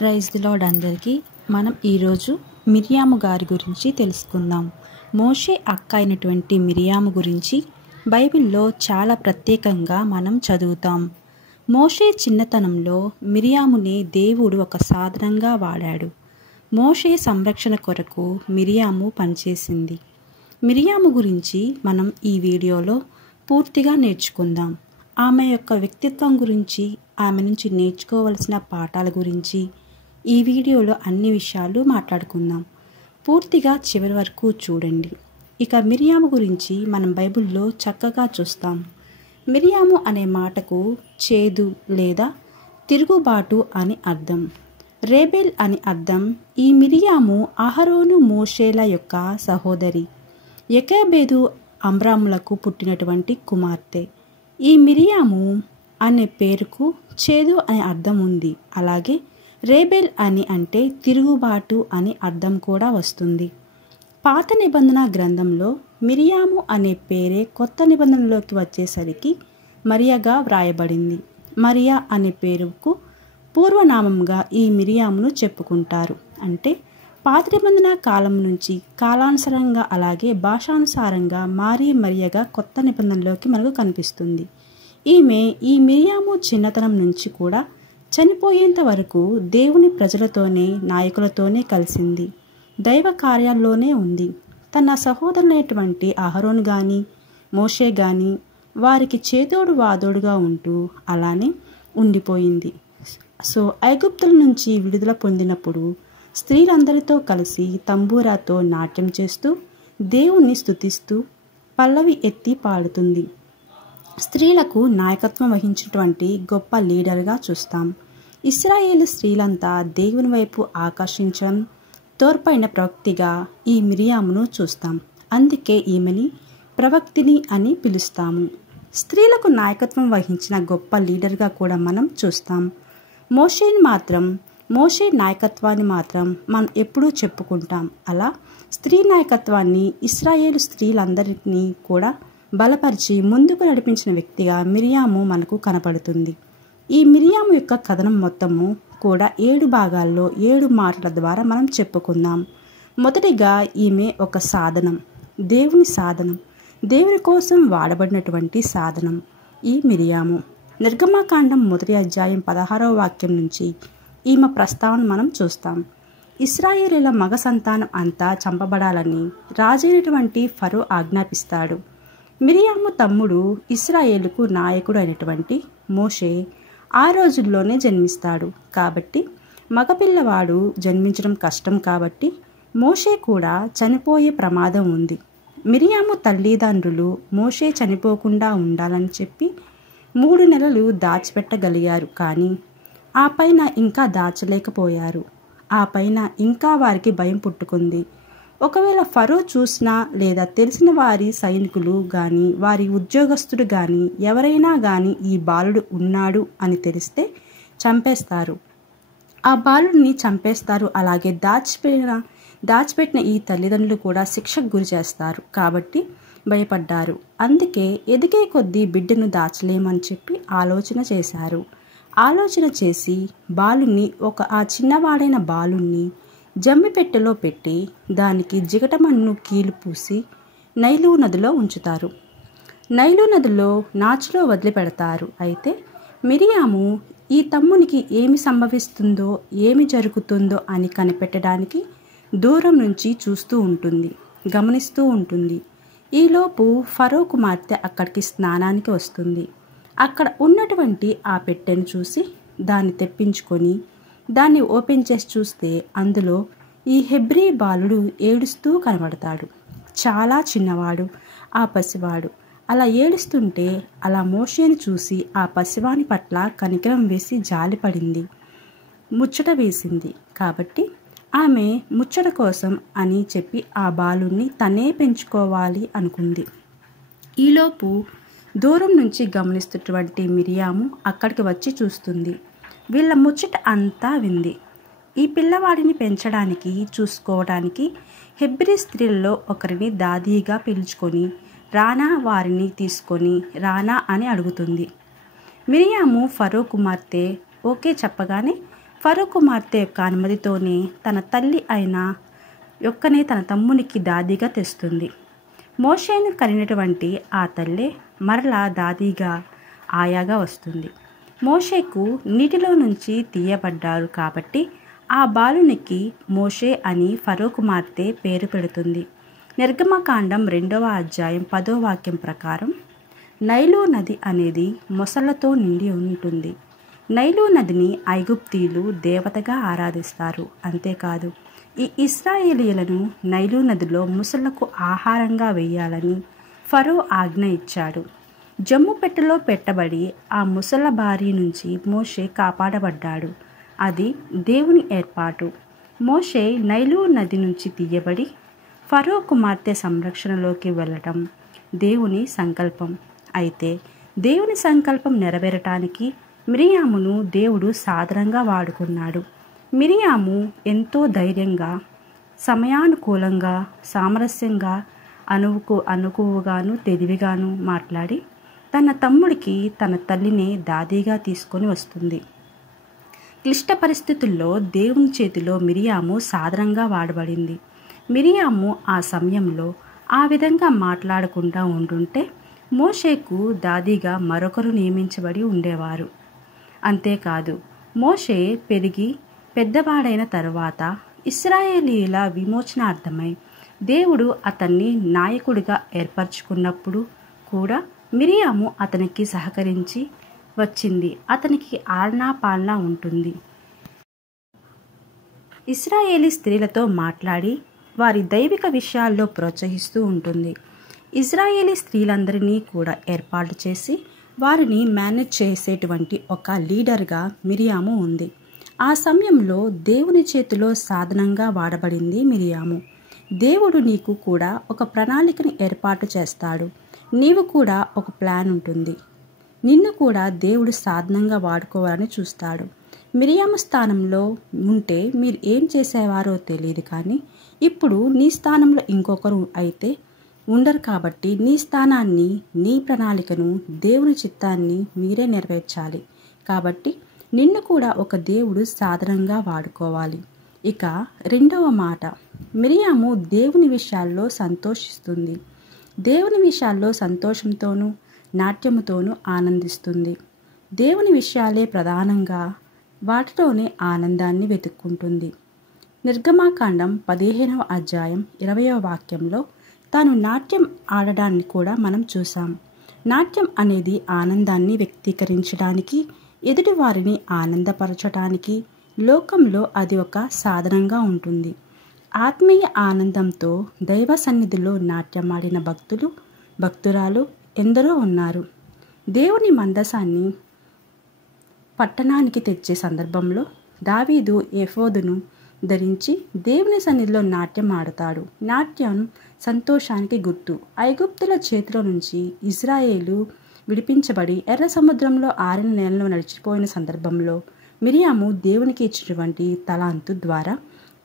Praise the lord అందరికీ. మనం ఈరోజు మిరియాము గారి గురించి తెలుసుకుందాం. మోషే అక్క అయినటువంటి మిరియాము గురించి బైబిల్లో చాలా ప్రత్యేకంగా మనం చదువుతాం. మోషే చిన్నతనంలో మిరియాముని దేవుడు ఒక సాధనంగా వాడాడు. మోషే సంరక్షణ కొరకు మిరియాము పనిచేసింది. మిరియాము గురించి మనం ఈ వీడియోలో పూర్తిగా నేర్చుకుందాం. ఆమె యొక్క వ్యక్తిత్వం గురించి, ఆమె నుంచి నేర్చుకోవలసిన పాఠాల గురించి ఈ వీడియోలో అన్ని విషయాలు మాట్లాడుకుందాం. పూర్తిగా చివరి వరకు చూడండి. ఇక మిరియాము గురించి మనం బైబిల్లో చక్కగా చూస్తాం. మిరియాము అనే మాటకు చేదు లేదా తిరుగుబాటు అని అర్థం. రేబెల్ అని అర్థం. ఈ మిరియాము అహరోను మోషేల యొక్క సహోదరి. యెకోబెదు అమ్రాములకు పుట్టినటువంటి కుమార్తె. ఈ మిరియాము అనే పేరుకు చేదు అనే అర్థం ఉంది. అలాగే రేబెల్ అని అంటే తిరుగుబాటు అని అర్థం కూడా వస్తుంది. పాత నిబంధన గ్రంథంలో మిరియాము అనే పేరే కొత్త నిబంధనలోకి వచ్చేసరికి మరియగా వ్రాయబడింది. మరియా అనే పేరుకు పూర్వనామంగా ఈ మిరియామును చెప్పుకుంటారు. అంటే పాత నిబంధన కాలం నుంచి కాలానుసారంగా అలాగే భాషానుసారంగా మారి మరియగా కొత్త నిబంధనలోకి మనకు కనిపిస్తుంది. ఈ మిరియాము చిన్నతనం నుంచి కూడా చనిపోయేంత వరకు దేవుని ప్రజలతోనే నాయకులతోనే కలిసింది. దైవ కార్యాల్లోనే ఉంది. తన సహోదరులైనటువంటి అహరోను కానీ మోషే కానీ వారికి చేదోడు వాదోడుగా ఉంటూ అలానే ఉండిపోయింది. సో ఐగుప్తుల నుంచి విడుదల పొందినప్పుడు స్త్రీలందరితో కలిసి తంబూరాతో నాట్యం చేస్తూ దేవుణ్ణి స్తుతిస్తూ పల్లవి ఎత్తి పాడుతుంది. స్త్రీలకు నాయకత్వం వహించినటువంటి గొప్ప లీడర్గా చూస్తాం. ఇశ్రాయేలు స్త్రీలంతా దేవుని వైపు ఆకర్షించడం తోడ్పడిన ప్రవక్తిగా ఈ మిరియామును చూస్తాం. అందుకే ఈమెని ప్రవక్తిని అని పిలుస్తాము. స్త్రీలకు నాయకత్వం వహించిన గొప్ప లీడర్గా కూడా మనం చూస్తాం. మోషే నాయకత్వాన్ని మాత్రం మనం ఎప్పుడూ చెప్పుకుంటాం. అలా స్త్రీ నాయకత్వాన్ని ఇశ్రాయేలు స్త్రీలందరినీ కూడా బలపరిచి ముందుకు నడిపించిన వ్యక్తిగా మిరియాము మనకు కనపడుతుంది. ఈ మిరియాము యొక్క కథనం మొత్తము కూడా 7 భాగాల్లో 7 మాటల ద్వారా మనం చెప్పుకుందాం. మొదటిగా ఈమె ఒక సాధనం, దేవుని సాధనం, దేవుని కోసం వాడబడినటువంటి సాధనం ఈ మిరియాము. నిర్గమకాండం 1వ అధ్యాయం 16వ వాక్యం నుంచి ఈమె ప్రస్తావన మనం చూస్తాం. ఇశ్రాయేలీల మగ సంతానం అంతా చంపబడాలని రాజైనటువంటి ఫరో ఆజ్ఞాపిస్తాడు. మిరియాము తమ్ముడు ఇశ్రాయేలుకు నాయకుడు అయినటువంటి మోషే ఆ రోజుల్లోనే జన్మిస్తాడు. కాబట్టి మగపిల్లవాడు జన్మించడం కష్టం కాబట్టి మోషే కూడా చనిపోయే ప్రమాదం ఉంది. మిరియాము తల్లిదండ్రులు మోషే చనిపోకుండా ఉండాలని చెప్పి 3 నెలలు దాచిపెట్టగలిగారు. కానీ ఆ పైన ఇంకా దాచలేకపోయారు. ఆ పైన ఇంకా వారికి భయం పుట్టుకుంది. ఒకవేళ ఫరో చూసినా లేదా తెలిసిన వారి సైనికులు కానీ వారి ఉద్యోగస్తుడు కానీ ఎవరైనా కానీ ఈ బాలుడు ఉన్నాడు అని తెలిస్తే చంపేస్తారు. ఆ బాలుడిని చంపేస్తారు. అలాగే దాచిపెట్టిన ఈ తల్లిదండ్రులు కూడా శిక్షకు గురి చేస్తారు. కాబట్టి భయపడ్డారు. అందుకే ఎదిగే కొద్దీ బిడ్డను దాచలేమని చెప్పి ఆలోచన చేశారు. ఆలోచన చేసి ఆ చిన్నవాడైన బాలుణ్ణి జమ్మిపెట్టెలో పెట్టి దానికి జిగటమన్ను కీలు పూసి నైలు నదిలో ఉంచుతారు. నైలు నదిలో నాచులో వదిలిపెడతారు. అయితే మిరియాము ఈ తమ్మునికి ఏమి సంభవిస్తుందో ఏమి జరుగుతుందో అని కనిపెట్టడానికి దూరం నుంచి చూస్తూ ఉంటుంది, గమనిస్తూ ఉంటుంది. ఈలోపు ఫరో కుమార్తె అక్కడికి స్నానానికి వస్తుంది. అక్కడ ఉన్నటువంటి ఆ పెట్టెను చూసి దాన్ని తెప్పించుకొని దాన్ని ఓపెన్ చేసి చూస్తే అందులో ఈ హెబ్రీ బాలుడు ఏడుస్తూ కనబడతాడు. చాలా చిన్నవాడు ఆ పసివాడు. అలా ఏడుస్తుంటే అలా మోషేను చూసి ఆ పసివాని పట్ల కనికరం వేసి జాలిపడింది, ముచ్చట వేసింది. కాబట్టి ఆమె ముచ్చట కోసం అని చెప్పి ఆ బాలుని తనే పెంచుకోవాలి అనుకుంది. ఈలోపు దూరం నుంచి గమనిస్తున్నటువంటి మిరియాము అక్కడికి వచ్చి చూస్తుంది. వీళ్ళ ముచ్చట అంతా వింది. ఈ పిల్లవాడిని పెంచడానికి చూసుకోవడానికి హెబ్రీ స్త్రీల్లో ఒకరిని దాదీగా పిలుచుకొని రానా వారిని తీసుకొని రానా అని అడుగుతుంది. మిరియాము ఫరో కుమార్తె ఓకే చెప్పగానే ఫరో కుమార్తె యొక్క అనుమతితోనే తన తల్లి అయిన యొక్కనే తన తమ్మునికి దాదిగా తెస్తుంది. మోషేను కనినటువంటి ఆ తల్లే మరలా దాదిగా ఆయాగా వస్తుంది. మోషేకు నీటిలో నుంచి తీయబడ్డారు కాబట్టి ఆ బాలునికి మోషే అని ఫరో కుమార్తె పేరు పెడుతుంది. నిర్గమకాండం 2వ అధ్యాయం 10వ వాక్యం ప్రకారం నైలు నది అనేది మొసళ్లతో నిండి ఉంటుంది. నైలు నదిని ఐగుప్తీయులు దేవతగా ఆరాధిస్తారు. అంతేకాదు, ఈ ఇశ్రాయేలీయులను నైలు నదిలో ముసళ్లకు ఆహారంగా వేయాలని ఫరో ఆజ్ఞ ఇచ్చాడు. జమ్ము పెట్టెలో పెట్టబడి ఆ ముసళ్ల బారి నుంచి మోషే కాపాడబడ్డాడు. అది దేవుని ఏర్పాటు. మోషే నైలు నది నుంచి తీయబడి ఫరో కుమార్తె సంరక్షణలోకి వెళ్ళటం దేవుని సంకల్పం. అయితే దేవుని సంకల్పం నెరవేరటానికి మిరియామును దేవుడు సాధారణంగా వాడుకున్నాడు. మిరియాము ఎంతో ధైర్యంగా, సమయానుకూలంగా, సామరస్యంగా, అనుకువగాను తెలివిగాను మాట్లాడి తన తమ్ముడికి తన తల్లిని దాదిగా తీసుకొని వస్తుంది. క్లిష్ట పరిస్థితుల్లో దేవుని చేతిలో మిరియాము సాధారణంగా వాడబడింది. మిరియాము ఆ సమయంలో ఆ విధంగా మాట్లాడకుండా ఉండుంటే మోషేకు దాదిగా మరొకరు నియమించబడి ఉండేవారు. అంతేకాదు, మోషే పెరిగి పెద్దవాడైన తరువాత ఇశ్రాయేలీయుల విమోచనార్థమై దేవుడు అతన్ని నాయకుడిగా ఏర్పరచుకున్నప్పుడు కూడా మిరియాము అతనికి సహకరించి వచ్చింది. అతనికి ఆలనా పాలనా ఉంటుంది. ఇశ్రాయేలీ స్త్రీలతో మాట్లాడి వారి దైవిక విషయాల్లో ప్రోత్సహిస్తూ ఉంటుంది. ఇశ్రాయేలీ స్త్రీలందరినీ కూడా ఏర్పాటు చేసి వారిని మేనేజ్ చేసేటువంటి ఒక లీడర్గా మిరియాము ఉంది. ఆ సమయంలో దేవుని చేతిలో సాధనంగా వాడబడింది మిరియాము. దేవుడు నీకు కూడా ఒక ప్రణాళికను ఏర్పాటు చేస్తాడు. నీవు కూడా ఒక ప్లాన్ ఉంటుంది. నిన్ను కూడా దేవుడు సాధనంగా వాడుకోవాలని చూస్తాడు. మిరియాము స్థానంలో ఉంటే మీరు ఏం చేసేవారో తెలియదు, కానీ ఇప్పుడు నీ స్థానంలో ఇంకొకరు అయితే ఉండరు. కాబట్టి నీ స్థానాన్ని, నీ ప్రణాళికను, దేవుని చిత్తాన్ని మీరే నెరవేర్చాలి. కాబట్టి నిన్ను కూడా ఒక దేవుడు సాధనంగా వాడుకోవాలి. ఇక రెండవ మాట, మిరియాము దేవుని విషయాల్లో సంతోషిస్తుంది. దేవుని విషయాల్లో సంతోషంతోనూ నాట్యముతోనూ ఆనందిస్తుంది. దేవుని విషయాలే ప్రధానంగా, వాటిలోనే ఆనందాన్ని వెతుక్కుంటుంది. నిర్గమకాండం 15వ అధ్యాయం 20వ వాక్యంలో తాను నాట్యం ఆడడాన్ని కూడా మనం చూసాం. నాట్యం అనేది ఆనందాన్ని వ్యక్తీకరించడానికి, ఎదుటివారిని ఆనందపరచడానికి లోకంలో అది ఒక సాధనంగా ఉంటుంది. ఆత్మీయ ఆనందంతో దైవ సన్నిధిలో నాట్యమాడిన భక్తురాలు ఎందరో ఉన్నారు. దేవుని మందసాన్ని పట్టణానికి తెచ్చే సందర్భంలో దావీదు ఎఫోదును ధరించి దేవుని సన్నిధిలో నాట్యం ఆడతాడు. నాట్యం సంతోషానికి గుర్తు. ఐగుప్తుల చేతిలో నుంచి ఇశ్రాయేలు విడిపించబడి ఎర్ర సముద్రంలో 6 నెలలు నడిచిపోయిన సందర్భంలో మిరియాము దేవునికి ఇచ్చినటువంటి తలాంతు ద్వారా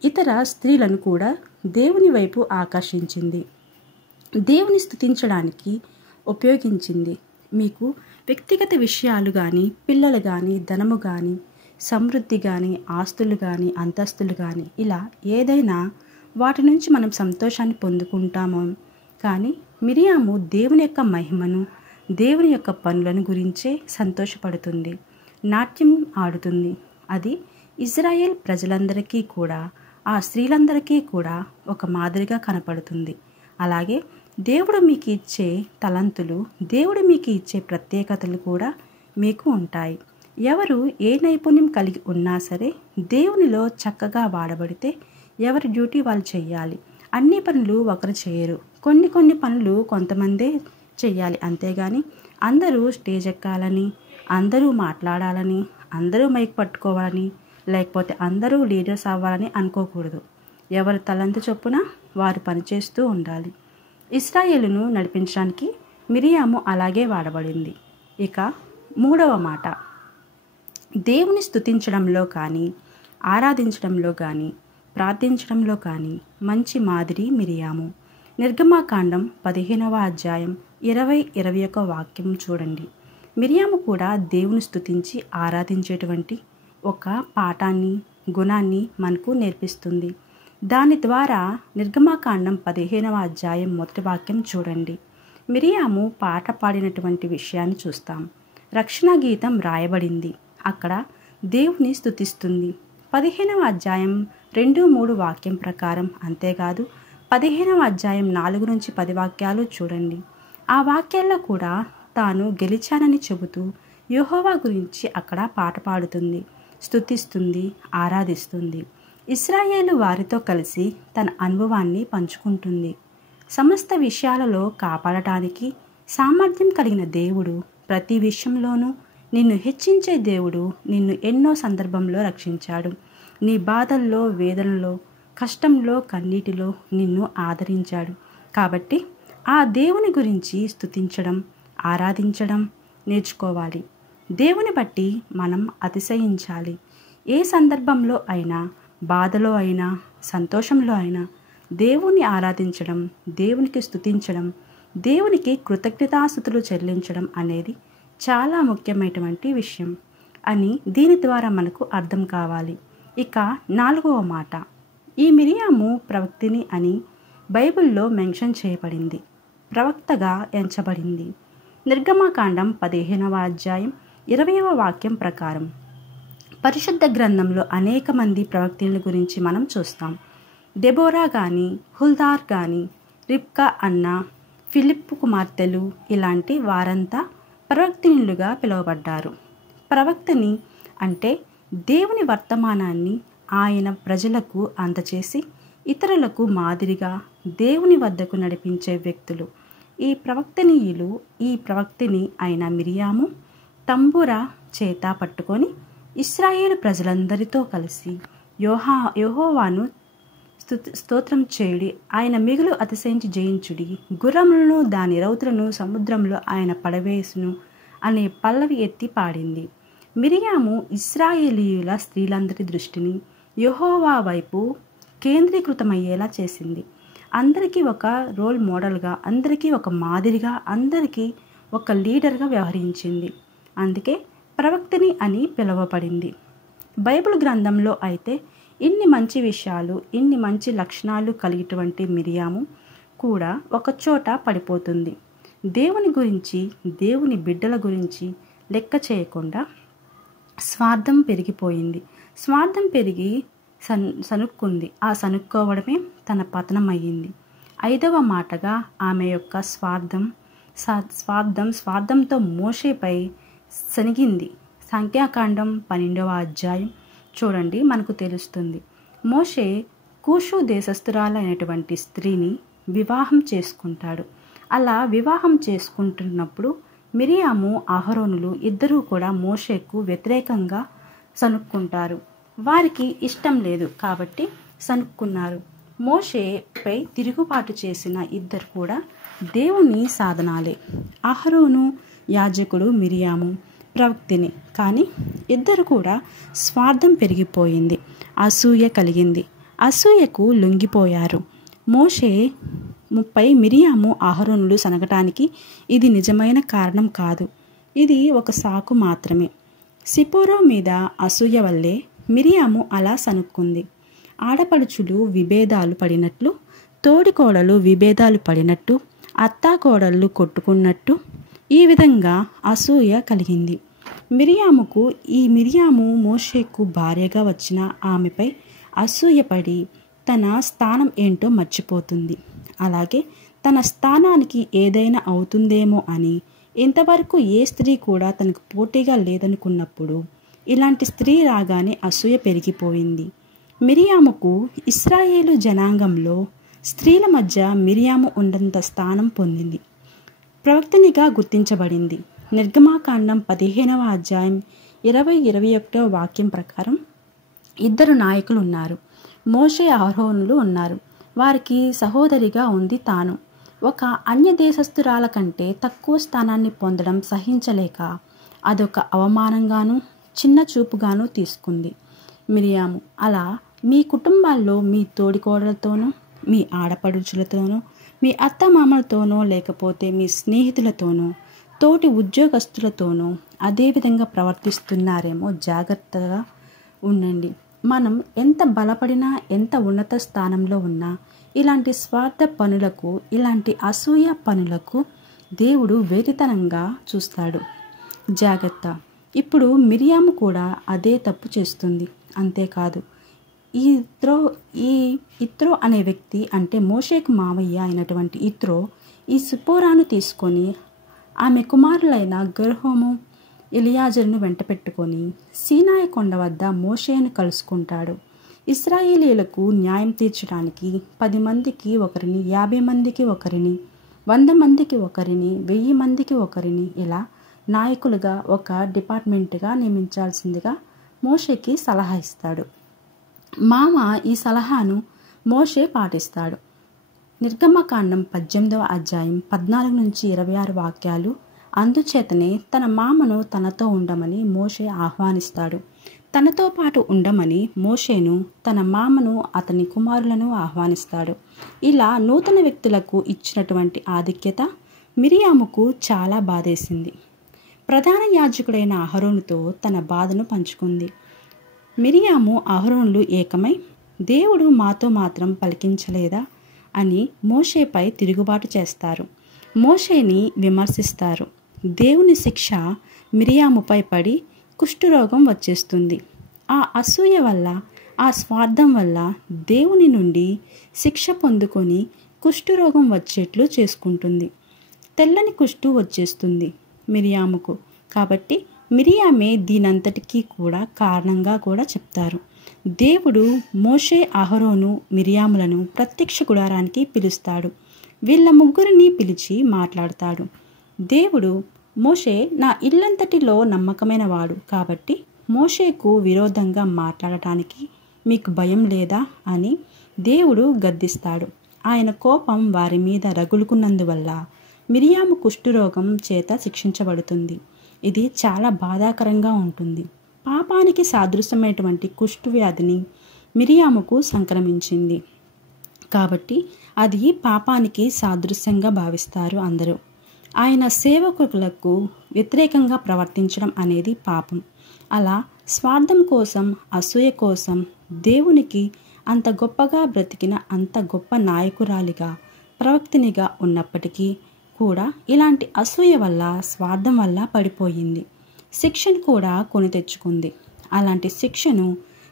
ఇతర స్త్రీలను కూడా దేవుని వైపు ఆకర్షించింది, దేవుని స్తుతించడానికి ఉపయోగించింది. మీకు వ్యక్తిగత విషయాలు కానీ, పిల్లలు కానీ, ధనము కానీ, సమృద్ధి కానీ, ఆస్తులు కానీ, అంతస్తులు కానీ, ఇలా ఏదైనా వాటి నుంచి మనం సంతోషాన్ని పొందుకుంటాము. కానీ మిరియాము దేవుని యొక్క మహిమను, దేవుని యొక్క పనులను గురించే సంతోషపడుతుంది, నాట్యం ఆడుతుంది. అది ఇజ్రాయేల్ ప్రజలందరికీ కూడా, ఆ స్త్రీలందరికీ కూడా ఒక మాదిరిగా కనపడుతుంది. అలాగే దేవుడు మీకు ఇచ్చే తలంతులు, దేవుడు మీకు ఇచ్చే ప్రత్యేకతలు కూడా మీకు ఉంటాయి. ఎవరు ఏ నైపుణ్యం కలిగి ఉన్నా సరే దేవునిలో చక్కగా వాడబడితే ఎవరి డ్యూటీ వాళ్ళు చేయాలి. అన్ని పనులు ఒకరు చేయరు. కొన్ని పనులు కొంతమందే చెయ్యాలి. అంతేగాని అందరూ స్టేజ్ ఎక్కాలని, అందరూ మాట్లాడాలని, అందరూ మైక్ పట్టుకోవాలని, లేకపోతే అందరూ లీడర్స్ అవ్వాలని అనుకోకూడదు. ఎవరి తలంతు చొప్పున వారు పనిచేస్తూ ఉండాలి. ఇశ్రాయేలును నడిపించడానికి మిరియాము అలాగే వాడబడింది. ఇక మూడవ మాట, దేవుని స్తుతించడంలో కానీ, ఆరాధించడంలో కానీ, ప్రార్థించడంలో కానీ మంచి మాదిరి మిరియాము. నిర్గమకాండం 15వ అధ్యాయం 20-21 వాక్యం చూడండి. మిరియాము కూడా దేవుని స్తుతించి ఆరాధించేటువంటి ఒక పాఠాన్ని, గుణాన్ని మనకు నేర్పిస్తుంది. దాని ద్వారా నిర్గమాకాండం 15వ అధ్యాయం మొదటి వాక్యం చూడండి. మిరియాము పాట పాడినటువంటి విషయాన్ని చూస్తాం. రక్షణ గీతం రాయబడింది. అక్కడ దేవుని స్తుతిస్తుంది. 15వ అధ్యాయం 2-3 వాక్యం ప్రకారం. అంతేకాదు 15వ అధ్యాయం 4 నుంచి 10 వాక్యాలు చూడండి. ఆ వాక్యాల్లో కూడా తాను గెలిచానని చెబుతూ యెహోవా గురించి అక్కడ పాట పాడుతుంది, స్తుతిస్తుంది, ఆరాధిస్తుంది. ఇశ్రాయేలు వారితో కలిసి తన అనుభవాన్ని పంచుకుంటుంది. సమస్త విషయాలలో కాపాడటానికి సామర్థ్యం కలిగిన దేవుడు, ప్రతి విషయంలోనూ నిన్ను హెచ్చించే దేవుడు నిన్ను ఎన్నో సందర్భంలో రక్షించాడు. నీ బాధల్లో, వేదనలో, కష్టంలో, కన్నీటిలో నిన్ను ఆదరించాడు. కాబట్టి ఆ దేవుని గురించి స్తుతించడం, ఆరాధించడం నేర్చుకోవాలి. దేవుని బట్టి మనం అతిశయించాలి. ఏ సందర్భంలో అయినా, బాధలో అయినా, సంతోషంలో అయినా దేవుని ఆరాధించడం, దేవునికి స్తుతించడం, దేవునికి కృతజ్ఞతాస్తుతులు చెల్లించడం అనేది చాలా ముఖ్యమైనటువంటి విషయం అని దీని ద్వారా మనకు అర్థం కావాలి. ఇక 4వ మాట, ఈ మిరియాము ప్రవక్తిని అని బైబిల్లో మెన్షన్ చేయబడింది, ప్రవక్తగా ఎంచబడింది. నిర్గమాకాండం 15వ అధ్యాయం 20వ వాక్యం ప్రకారం పరిశుద్ధ గ్రంథంలో అనేక మంది ప్రవక్తల గురించి మనం చూస్తాం. దెబోరా కానీ, హుల్దార్ కానీ, రిబ్కా అన్న, ఫిలిప్పు కుమార్తెలు ఇలాంటి వారంతా ప్రవక్తినులుగా పిలువబడ్డారు. ప్రవక్తని అంటే దేవుని వర్తమానాన్ని ఆయన ప్రజలకు అందచేసి ఇతరులకు మాదిరిగా దేవుని వద్దకు నడిపించే వ్యక్తులు ఈ ప్రవక్తనీయులు. ఈ ప్రవక్తిని అయిన మిరియాము తంబుర చేత పట్టుకొని ఇశ్రాయేలు ప్రజలందరితో కలిసి యెహోవాను స్తోత్రం చేయుడి, ఆయన మిగులు అతిశయించి జయించుడి, గుర్రములను దాని రౌతులను సముద్రంలో ఆయన పడవేసును అనే పల్లవి ఎత్తి పాడింది. మిరియాము ఇశ్రాయేలీయుల స్త్రీలందరి దృష్టిని యెహోవా వైపు కేంద్రీకృతమయ్యేలా చేసింది. అందరికీ ఒక రోల్ మోడల్గా, అందరికీ ఒక మాదిరిగా, అందరికీ ఒక లీడర్గా వ్యవహరించింది. అందుకే ప్రవక్తిని అని పిలువబడింది. బైబిల్ గ్రంథంలో అయితే ఇన్ని మంచి విషయాలు, ఇన్ని మంచి లక్షణాలు కలిగినటువంటి మిరియాము కూడా ఒకచోట పడిపోతుంది. దేవుని గురించి, దేవుని బిడ్డల గురించి లెక్క చేయకుండా స్వార్థం పెరిగిపోయింది. స్వార్థం పెరిగి సనుక్కుంది. ఆ సనుక్కోవడమే తన పతనం అయ్యింది. 5వ మాటగా ఆమె యొక్క స్వార్థంతో మోషేపై సనిగింది. సంఖ్యాకాండం 12వ అధ్యాయం చూడండి, మనకు తెలుస్తుంది. మోషే కూషు దేశస్థురాలైనటువంటి స్త్రీని వివాహం చేసుకుంటాడు. అలా వివాహం చేసుకుంటున్నప్పుడు మిరియాము, అహరోనులు ఇద్దరూ కూడా మోషేకు వ్యతిరేకంగా సనుక్కుంటారు. వారికి ఇష్టం లేదు కాబట్టి సనుక్కున్నారు. మోషేపై తిరుగుబాటు చేసిన ఇద్దరు కూడా దేవుని సాధనాలే. అహరోను యాజకుడు, మిరియాము ప్రవక్తిని. కానీ ఇద్దరు కూడా స్వార్థం పెరిగిపోయింది, అసూయ కలిగింది. అసూయకు లొంగిపోయారు. మోషే పై మిరియాము, అహరోనులు సనగటానికి ఇది నిజమైన కారణం కాదు. ఇది ఒక సాకు మాత్రమే. సిపోరా మీద అసూయ వల్లే మిరియాము అలా సనుక్కుంది. ఆడపడుచులు విభేదాలు పడినట్లు, తోడికోడలు విభేదాలు పడినట్టు, అత్తాకోడళ్ళు కొట్టుకున్నట్టు ఈ విధంగా అసూయ కలిగింది మిరియాముకు. ఈ మిరియాము మోషేకు భార్యగా వచ్చిన ఆమెపై అసూయపడి తన స్థానం ఏంటో మర్చిపోతుంది. అలాగే తన స్థానానికి ఏదైనా అవుతుందేమో అని ఇంతవరకు ఏ స్త్రీ కూడా తనకు పోటీగా లేదనుకున్నప్పుడు ఇలాంటి స్త్రీ రాగానే అసూయ పెరిగిపోయింది. మిరియాముకు ఇశ్రాయేలు జనాంగంలో స్త్రీల మధ్య మిరియాము ఉన్నంత స్థానం పొందింది, ప్రవక్తనిగా గుర్తించబడింది. నిర్గమాకాండం 15వ అధ్యాయం 20-21 వాక్యం ప్రకారం ఇద్దరు నాయకులు ఉన్నారు. మోషే, అహరోనులు ఉన్నారు. వారికి సహోదరిగా ఉంది తాను. ఒక అన్య దేశస్థురాల కంటే తక్కువ స్థానాన్ని పొందడం సహించలేక అదొక అవమానంగాను, చిన్న చూపుగాను తీసుకుంది మిరియాము. అలా మీ కుటుంబాల్లో మీ తోడికోడలతోనూ, మీ ఆడపడుచులతోనూ, మీ అత్తమామలతోనో, లేకపోతే మీ స్నేహితులతోనో, తోటి ఉద్యోగస్తులతోనూ అదేవిధంగా ప్రవర్తిస్తున్నారేమో జాగ్రత్తగా ఉండండి. మనం ఎంత బలపడినా, ఎంత ఉన్నత స్థానంలో ఉన్నా, ఇలాంటి స్వార్థ పనులకు, ఇలాంటి అసూయ పనులకు దేవుడు వెరితనంగా చూస్తాడు. జాగ్రత్త. ఇప్పుడు మిరియాము కూడా అదే తప్పు చేస్తుంది. అంతేకాదు, ఈ ఇత్రో అనే వ్యక్తి, అంటే మోషేకు మావయ్య అయినటువంటి ఇత్రో, ఈ సిప్పోరాను తీసుకొని ఆమె కుమారులైన గెర్షోము, ఎలియాజరును వెంట పెట్టుకొని సీనాయి కొండ వద్ద మోషేను కలుసుకుంటాడు. ఇశ్రాయేలీయులకు న్యాయం తీర్చడానికి 10 మందికి ఒకరిని, 50 మందికి ఒకరిని, 100 మందికి ఒకరిని, 1000 మందికి ఒకరిని, ఇలా నాయకులుగా ఒక డిపార్ట్మెంట్గా నియమించాల్సిందిగా మోషేకి సలహా ఇస్తాడు. మామ ఈ సలహాను మోషే పాటిస్తాడు. నిర్గమకాండం 18వ అధ్యాయం 14 నుంచి 26 వాక్యాలు. అందుచేతనే తన మామను తనతో ఉండమని మోషే ఆహ్వానిస్తాడు. తనతో పాటు ఉండమని మోషేను, తన మామను, అతని కుమారులను ఆహ్వానిస్తాడు. ఇలా నూతన వ్యక్తులకు ఇచ్చినటువంటి ఆధిక్యత మిరియాముకు చాలా బాధేసింది. ప్రధాన యాజకుడైన అహరోనుతో తన బాధను పంచుకుంది. మిరియాము, అహరోనులు ఏకమై దేవుడు మాతో మాత్రం పలికించలేదా అని మోషేపై తిరుగుబాటు చేస్తారు. మోషేని విమర్శిస్తారు. దేవుని శిక్ష మిరియాముపై పడి కుష్ఠరోగం వచ్చేస్తుంది. ఆ అసూయ వల్ల, ఆ స్వార్థం వల్ల దేవుని నుండి శిక్ష పొందుకొని కుష్ఠరోగం వచ్చేట్లు చేసుకుంటుంది. తెల్లని కుష్ఠు వచ్చేస్తుంది మిరియాముకు. కాబట్టి మిరియామే దీనంతటికీ కూడా కారణంగా కూడా చెప్తారు. దేవుడు మోషే, అహరోను, మిరియాములను ప్రత్యక్ష గుడారానికి పిలుస్తాడు. వీళ్ళ ముగ్గురిని పిలిచి మాట్లాడతాడు. దేవుడు, మోషే నా ఇల్లంతటిలో నమ్మకమైన వాడు కాబట్టి మోషేకు విరోధంగా మాట్లాడటానికి మీకు భయం లేదా అని దేవుడు గద్దిస్తాడు. ఆయన కోపం వారి మీద రగులుకున్నందువల్ల మిరియాము కుష్ఠరోగం చేత శిక్షించబడుతుంది. ఇది చాలా బాధాకరంగా ఉంటుంది. పాపానికి సాదృశ్యమైనటువంటి కుష్ఠు వ్యాధిని మిరియాముకు సంక్రమించింది కాబట్టి అది పాపానికి సాదృశ్యంగా భావిస్తారు అందరూ. ఆయన సేవకులకు వ్యతిరేకంగా ప్రవర్తించడం అనేది పాపం. అలా స్వార్థం కోసం, అసూయ కోసం దేవునికి అంత గొప్పగా బ్రతికిన, అంత గొప్ప నాయకురాలిగా, ప్రవక్తినిగా ఉన్నప్పటికీ కూడా ఇలాంటి అసూయ వల్ల, స్వార్థం వల్ల పడిపోయింది. శిక్షను కూడా కొని తెచ్చుకుంది. అలాంటి శిక్షను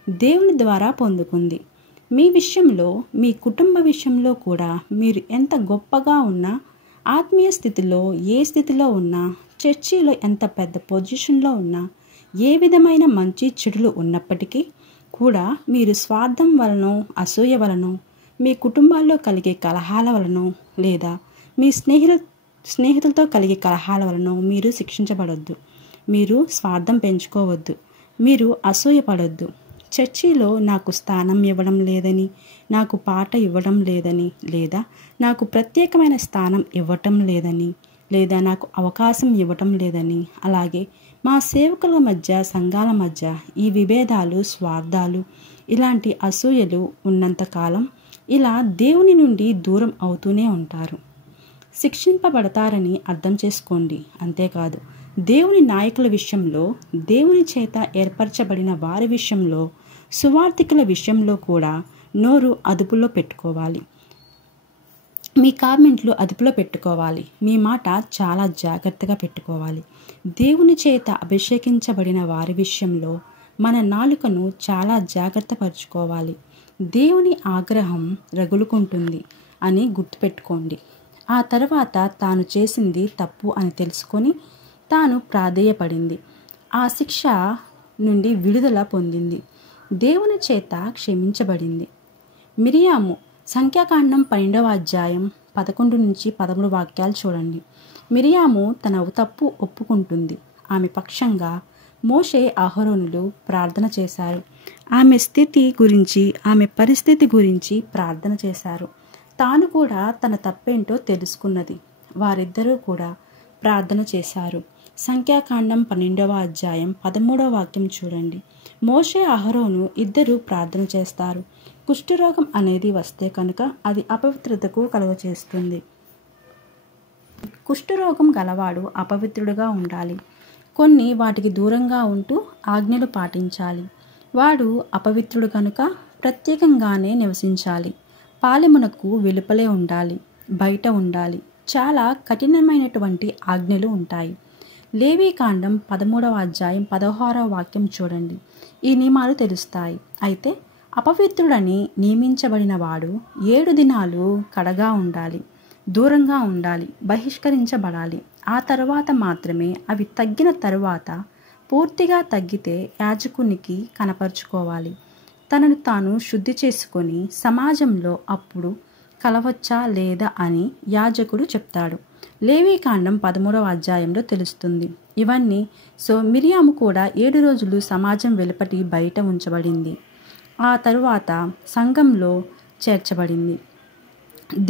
దేవుని ద్వారా పొందుకుంది. మీ విషయంలో, మీ కుటుంబ విషయంలో కూడా మీరు ఎంత గొప్పగా ఉన్నా, ఆత్మీయ స్థితిలో ఏ స్థితిలో ఉన్నా, చర్చిలో ఎంత పెద్ద పొజిషన్లో ఉన్నా, ఏ విధమైన మంచి చెడులు ఉన్నప్పటికీ కూడా మీరు స్వార్థం వలనో, అసూయ వలనో, మీ కుటుంబాల్లో కలిగే కలహాల వలనో, లేదా మీ స్నేహితులతో కలిగే కలహాల వలనో మీరు శిక్షించబడొద్దు. మీరు స్వార్థం పెంచుకోవద్దు. మీరు అసూయపడొద్దు. చర్చిలో నాకు స్థానం ఇవ్వడం లేదని, నాకు పాట ఇవ్వడం లేదని, లేదా నాకు ప్రత్యేకమైన స్థానం ఇవ్వటం లేదని, లేదా నాకు అవకాశం ఇవ్వటం లేదని, అలాగే మా సేవకుల మధ్య, సంఘాల మధ్య ఈ విభేదాలు, స్వార్థాలు, ఇలాంటి అసూయలు ఉన్నంతకాలం ఇలా దేవుని నుండి దూరం అవుతూనే ఉంటారు. శిక్షింపబడతారని అర్థం చేసుకోండి. అంతేకాదు, దేవుని నాయకుల విషయంలో, దేవుని చేత ఏర్పరచబడిన వారి విషయంలో, సువార్థికుల విషయంలో కూడా నోరు అదుపులో పెట్టుకోవాలి. మీ కామెంట్లు అదుపులో పెట్టుకోవాలి. మీ మాట చాలా జాగ్రత్తగా పెట్టుకోవాలి. దేవుని చేత అభిషేకించబడిన వారి విషయంలో మన నాలుకను చాలా జాగ్రత్త పరుచుకోవాలి. దేవుని ఆగ్రహం రగులుకుంటుంది అని గుర్తుపెట్టుకోండి. ఆ తర్వాత తాను చేసింది తప్పు అని తెలుసుకొని తాను ప్రాధేయపడింది. ఆ శిక్ష నుండి విడుదల పొందింది. దేవుని చేత క్షమించబడింది. మిరియాము, సంఖ్యాకాండం 12వ అధ్యాయం 11 నుంచి 13 వాక్యాలు చూడండి. మిరియాము తన తప్పు ఒప్పుకుంటుంది. ఆమె పక్షంగా మోషే, అహరోనులు ప్రార్థన చేశారు. ఆమె స్థితి గురించి, ఆమె పరిస్థితి గురించి ప్రార్థన చేశారు. తాను కూడా తన తప్పేంటో తెలుసుకున్నది. వారిద్దరూ కూడా ప్రార్థన చేశారు. సంఖ్యాకాండం 12వ అధ్యాయం 13వ వాక్యం చూడండి. మోషే, అహరోను ఇద్దరు ప్రార్థన చేస్తారు. కుష్ఠరోగం అనేది వస్తే కనుక అది అపవిత్రతకు కలుగచేస్తుంది. కుష్ఠరోగం గలవాడు అపవిత్రుడుగా ఉండాలి. వాటికి దూరంగా ఉంటూ ఆజ్ఞలు పాటించాలి. వాడు అపవిత్రుడు కనుక ప్రత్యేకంగానే నివసించాలి. పాలెమునకు వెలుపలే ఉండాలి, బయట ఉండాలి. చాలా కఠినమైనటువంటి ఆజ్ఞలు ఉంటాయి. లేవీకాండం 13వ అధ్యాయం 16వ వాక్యం చూడండి. ఈ నియమాలు తెలుస్తాయి. అయితే అపవిత్రుడని నియమించబడిన వాడు 7 దినాలు కడగా ఉండాలి, దూరంగా ఉండాలి, బహిష్కరించబడాలి. ఆ తర్వాత మాత్రమే అవి తగ్గిన తరువాత పూర్తిగా తగ్గితే యాజకునికి కనపరుచుకోవాలి. తనను తాను శుద్ధి చేసుకొని సమాజంలో అప్పుడు కలవచ్చా లేదా అని యాజకుడు చెప్తాడు. లేవీకాండం 13వ అధ్యాయంలో తెలుస్తుంది ఇవన్నీ. మిరియాము కూడా 7 రోజులు సమాజం వెలుపటి బయట ఉంచబడింది. ఆ తరువాత సంఘంలో చేర్చబడింది.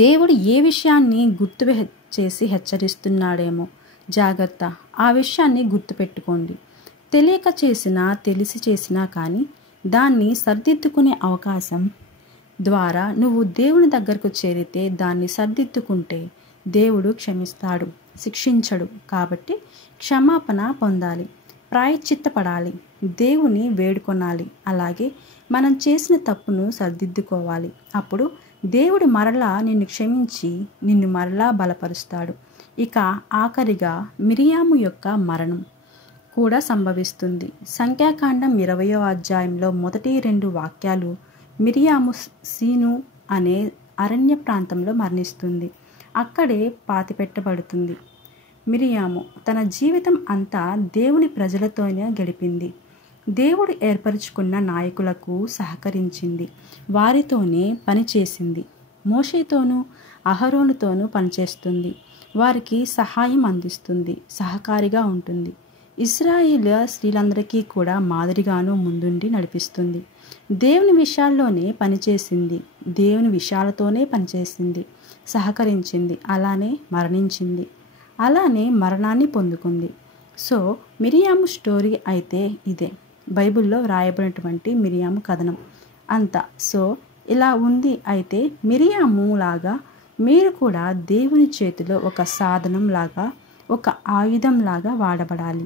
దేవుడు ఏ విషయాన్ని గుర్తు చేసి హెచ్చరిస్తున్నాడేమో జాగ్రత్త. ఆ విషయాన్ని గుర్తుపెట్టుకోండి. తెలియక చేసినా తెలిసి చేసినా కానీ దాన్ని సరిదిద్దుకునే అవకాశం ద్వారా నువ్వు దేవుని దగ్గరకు చేరితే, దాన్ని సరిదిద్దుకుంటే దేవుడు క్షమిస్తాడు, శిక్షించడు. కాబట్టి క్షమాపణ పొందాలి, ప్రాయశ్చిత్తపడాలి, దేవుని వేడుకొనాలి. అలాగే మనం చేసిన తప్పును సరిదిద్దుకోవాలి. అప్పుడు దేవుడు మరలా నిన్ను క్షమించి నిన్ను మరలా బలపరుస్తాడు. ఇక ఆఖరిగా మిరియాము యొక్క మరణం కూడా సంభవిస్తుంది. సంఖ్యాకాండం 20వ అధ్యాయంలో మొదటి 2 వాక్యాలు మిరియాము సీను అనే అరణ్య ప్రాంతంలో మరణిస్తుంది. అక్కడే పాతిపెట్టబడుతుంది. మిరియాము తన జీవితం అంతా దేవుని ప్రజలతోనే గడిపింది. దేవుడు ఏర్పరచుకున్న నాయకులకు సహకరించింది, వారితోనే పనిచేసింది. మోషేతోనూ అహరోనుతోనూ పనిచేస్తుంది, వారికి సహాయం అందిస్తుంది, సహకారిగా ఉంటుంది. ఇశ్రాయేల్ స్త్రీలందరికీ కూడా మాదిరిగాను ముందుండి నడిపిస్తుంది. దేవుని విషయాల్లోనే పనిచేసింది, దేవుని విషయాలతోనే పనిచేసింది, సహకరించింది. అలానే మరణించింది, అలానే మరణాన్ని పొందుకుంది. మిరియాము స్టోరీ అయితే ఇదే బైబిల్లో వ్రాయబడినటువంటి మిరియాము కథనం అంతా. ఇలా ఉంది. అయితే మిరియాము లాగా మీరు కూడా దేవుని చేతిలో ఒక సాధనం లాగా, ఒక ఆయుధం లాగా వాడబడాలి.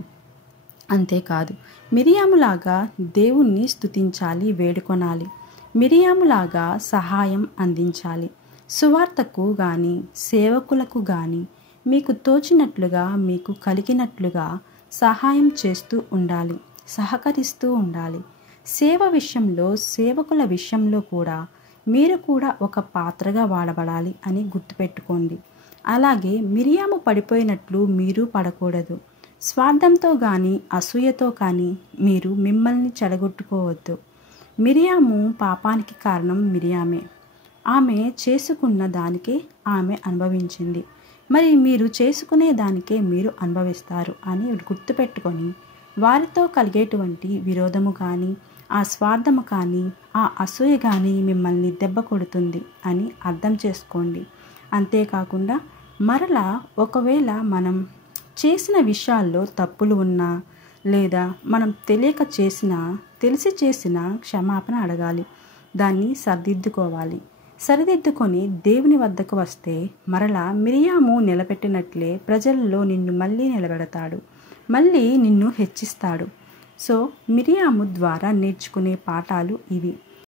అంతేకాదు, మిరియాములాగా దేవుణ్ణి స్తుతించాలి, వేడుకొనాలి. మిరియాములాగా సహాయం అందించాలి. సువార్తకు కానీ సేవకులకు కానీ మీకు తోచినట్లుగా, మీకు కలిగినట్లుగా సహాయం చేస్తూ ఉండాలి, సహకరిస్తూ ఉండాలి. సేవ విషయంలో, సేవకుల విషయంలో కూడా మీరు కూడా ఒక పాత్రగా వాడబడాలి అని గుర్తుపెట్టుకోండి. అలాగే మిరియాము పడిపోయినట్లు మీరు పడకూడదు. స్వార్థంతో కానీ అసూయతో కానీ మీరు మిమ్మల్ని చెడగొట్టుకోవద్దు. మిరియాము పాపానికి కారణం మిరియామే. ఆమె చేసుకున్న దానికే ఆమె అనుభవించింది. మరి మీరు చేసుకునే దానికే మీరు అనుభవిస్తారు అని గుర్తుపెట్టుకొని, వారితో కలిగేటువంటి విరోధము కానీ, ఆ స్వార్థము కానీ, ఆ అసూయ కానీ మిమ్మల్ని దెబ్బ కొడుతుంది అని అర్థం చేసుకోండి. అంతేకాకుండా మరలా ఒకవేళ మనం చేసిన విషయాల్లో తప్పులు ఉన్నా, లేదా మనం తెలియక చేసినా, తెలిసి చేసిన క్షమాపణ అడగాలి, దాన్ని సరిదిద్దుకోవాలి. సరిదిద్దుకొని దేవుని వద్దకు వస్తే మరలా మిరియాము నిలబెట్టినట్లే ప్రజల్లో నిన్ను మళ్ళీ నిలబెడతాడు, మళ్ళీ నిన్ను హెచ్చిస్తాడు. మిరియాము ద్వారా నేర్చుకునే పాఠాలు ఇవి.